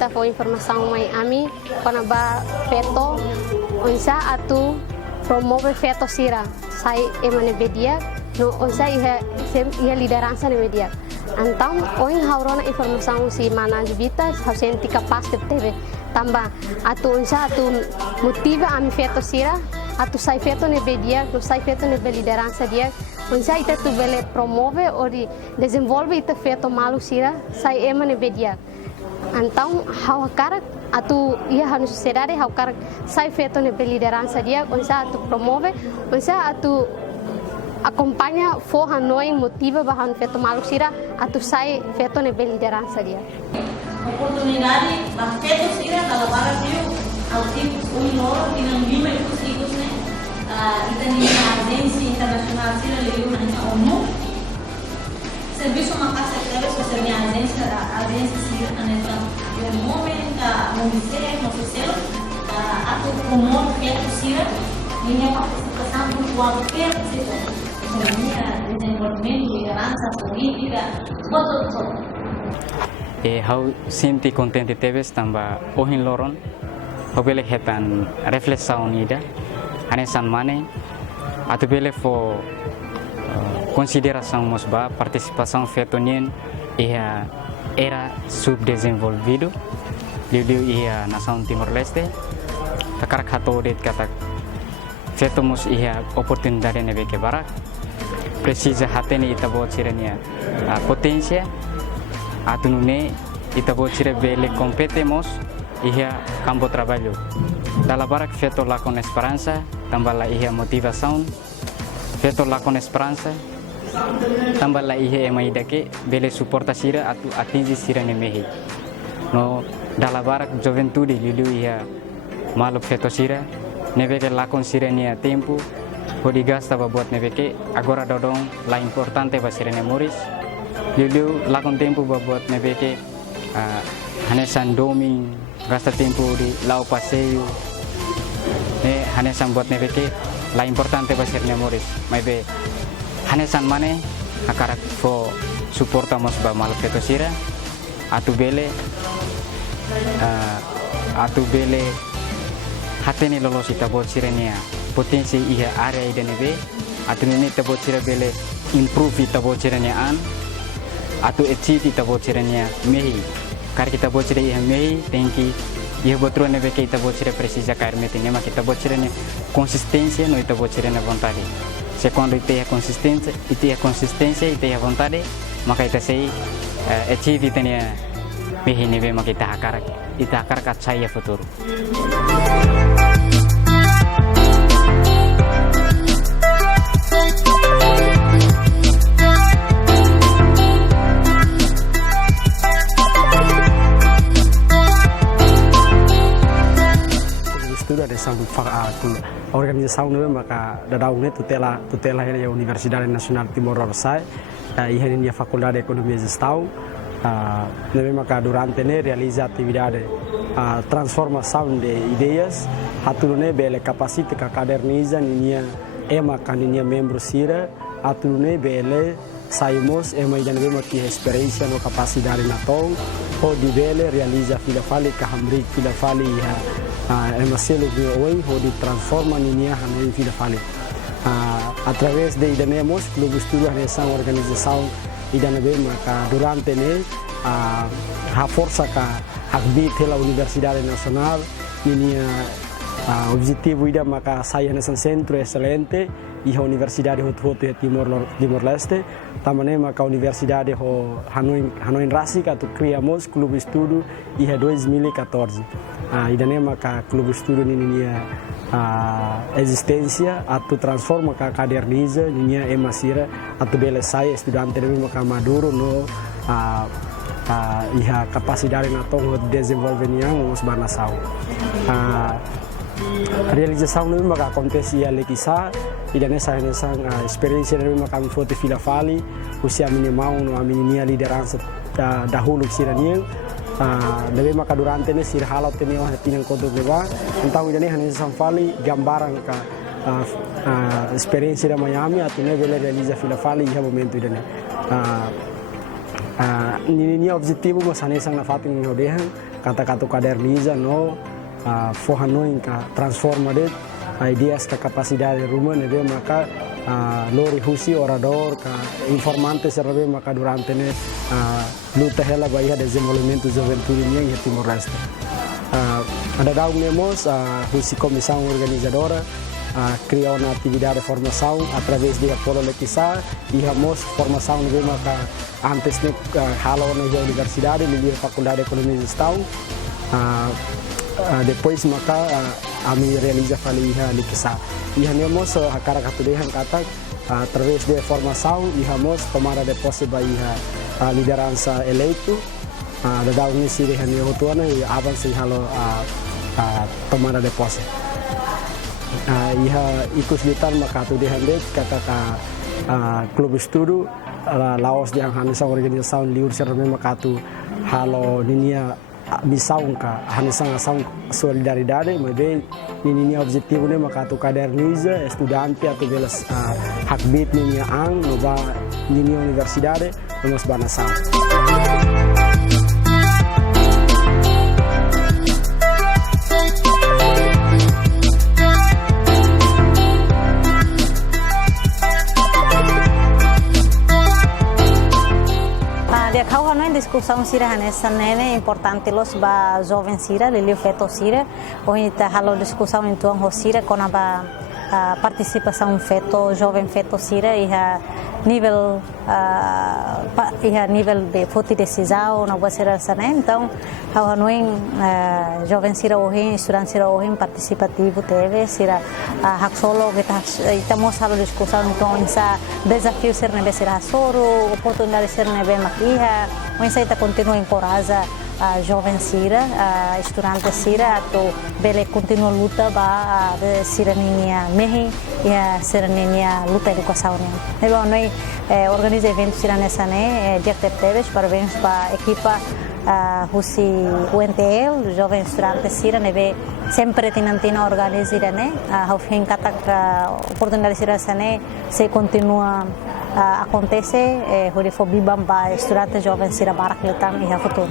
ita fo informação mai ami para ba feto onsa atu promove feto sira sai emane bedia no onsa iha liderança na media. Então, hoje haurona informação si mana jubita, senti capaz de ter tambah atu onsa atu motiva ami feto sira, atu sai feto ne bedia, no sai feto ne liderança dia, onsa ita tu bele promove ou desenvolve ita feto malu sira, sai emane bedia. Então, hau karak atu ia hanu sociedade hau karak sai feto ne liderança dia, onsa atu promove, onsa atu acompanha for Hanoi motiva bahan feto malu sira atu sai feto ne liderança dia. Oportunidade ba feto sira kalau para tiu au tipus loro tinang 5 ikut ne ita ni agência internacional sira leu na ONU serviço makassar teve social agência sira nessa momento mobiliser no social atu promove feto sira minha participação por qualquer setor. Desenvolvimento, liderança, política, todo. Hau sinti contente teves tamba ohin loron, hau bele hetan reflexão nida, anesan mane, atu bele fo consideração mosba participação fetonien ia era subdesenvolvido, liu ia nação Timor-Leste, takar kato det katak fetomos ia oportunidade nebe ke barak. Precisa hatene ita bo cirenia potência atunune ita bo cire bele competemos ia campo trabalho dala barak feto lá com esperança tambala ia motivação feto lá com esperança tambala ia emai dake bele suporta sira atu atingi sira nemehi no dala barak juventude liu ia malu feto sira nebe ke lá com sirenia tempo Kodi gasta buat nebeke agora dodong la importante basire memoris liu lakon tempo buat nebeke hanesan doming gasta tempo di lau passeio hanesan buat nebeke la importante basire memoris maybe hanesan mane akarak fo suportamos ba mal feto sira atu bele hatene lolos ita buat sirenia potensi ia area idenebe atune tabo cira bele improve tabo ciranya an atau achieve tabo ciranya mehi kar kita bo cira ia mehi tengki ia botro nebe kita bo cira precisa kar metine ma kita bo ciranya consistensia no tabo ciranya vontade secondo ite consistência ite vontade maka ita sei achieve itania mehi nebe maka ita akar saya futuro. Organização não maka dadau ne tutela a Universidade Nacional Timor-Leste e a Faculdade de Economia e Gestão não maka durante ne realiza atividade transformação de ideias atune bele capacita ka caderniza ninia ema kaninia membro sira atune bele saímos ema idan maki experiência no capacidade na tong o di bele realiza filafali ka hamri filafali ema selo de hoje o transforma ninia hamri filafali através de idanemos clube estudo a organização idanabema ka durante ne a força ka akbit pela Universidade Nacional ninia objetivo ida maka saya nessa centro excelente e a Universidade Hotu de Timor-Leste também maka Universidade Hanoi Rasika tu criamos clube estudo e 2014 ida ne maka clube estudo ninia existência atu transforma ka caderniza ninia emasira atu bele saya estudante ne maka maduro no iha capacidade na tong desenvolvimento os banasau realização não maka acontece a lekisa e nessa experiência não maka foto filafali usia minimal no a menininha liderança dahulu siranian deve maka durante ne sir halat ne oh tinang kodo beba então ini nessa fali gambaran ka experiência da Miami atau ne vele realiza filafali e momento ini objetivo mas nessa na fatin no dehan kata kaderniza no forhanoin ka transforma det ideas ka capacidade rumah nebe maka lori husi orador ka informante serve maka durante ne luta hela baia desenvolvimento juventude em Timor-Leste. Ada daun nemos husi comissão organizadora criou uma atividade de formação através de Apolo Lequissá e ramos formação nebe maka antes ne halo na universidade livre faculdade de economia e gestão depois maka kami realiza fali Lequissá e ramos hakara katudehan kata através de formação e ramos tomada de posse baia liderança eleito da daun ni siri hani hotuana e avança halo tomada de posse iha ikus ditar maka tu dihandet kata klub estudo laos di hanisa organisação liur serme maka tu halo ninia bisaung ka hanisa ação solidariedade mas bem ninia objetivo ne maka tu kaderniza estudante atau belas hakbit ninia ang noba ninia universidade nos banasang. Kau hanu discussão sira hanessa nene importante los ba jovem sira lili feto sira onde tá halo discussão então sira com a participação feto jovem feto sira e nível de foti decisão na boa sira sana então kau hanu jovem sira ohin estudante sira ohin participativo teve sira hak solo kita estamos halo discussão então essa desafio ser nebe sira soro oportunidade ser nebe makia mas kita continua encoraja jovem sira estudante sira atau bele continua luta ba sirania mehi ya sirania luta educação né então nós organiza evento sira nessa né dia teves parabéns para equipa husi UNTL jovem estudante sira nebe sempre tinantina organizira né hafin kata oportunidade sira sana se continua acontece hori fo bibam ba estudante jovem sira barak letam e futuro